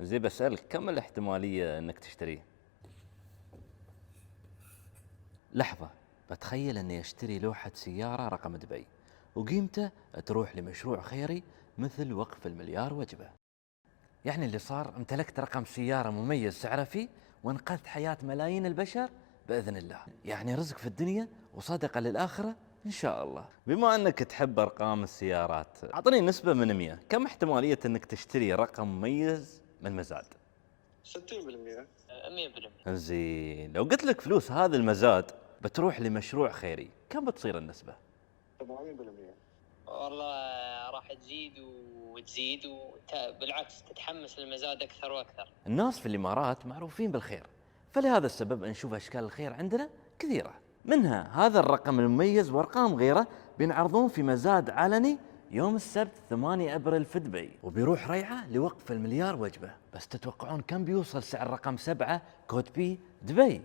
زي بسألك كم الاحتمالية انك تشتريه؟ لحظة، بتخيل اني اشتري لوحة سيارة رقم دبي وقيمته تروح لمشروع خيري مثل وقف المليار وجبة. يعني اللي صار امتلكت رقم سيارة مميز سعره فيه وانقذت حياة ملايين البشر بإذن الله. يعني رزق في الدنيا وصدقة للآخرة إن شاء الله. بما أنك تحب أرقام السيارات، أعطني نسبة من 100، كم احتمالية أنك تشتري رقم مميز من مزاد؟ 60%. 100%. زين، لو قلت لك فلوس هذا المزاد بتروح لمشروع خيري، كم بتصير النسبة؟ 80%. والله راح تزيد وتزيد بالعكس تتحمس للمزاد أكثر وأكثر. الناس في الإمارات معروفين بالخير، فلهذا السبب نشوف أشكال الخير عندنا كثيرة، منها هذا الرقم المميز وأرقام غيره بينعرضون في مزاد علني يوم السبت 8 أبريل في دبي، وبيروح ريعة لوقف المليار وجبة. بس تتوقعون كم بيوصل سعر رقم 7 كود بي دبي؟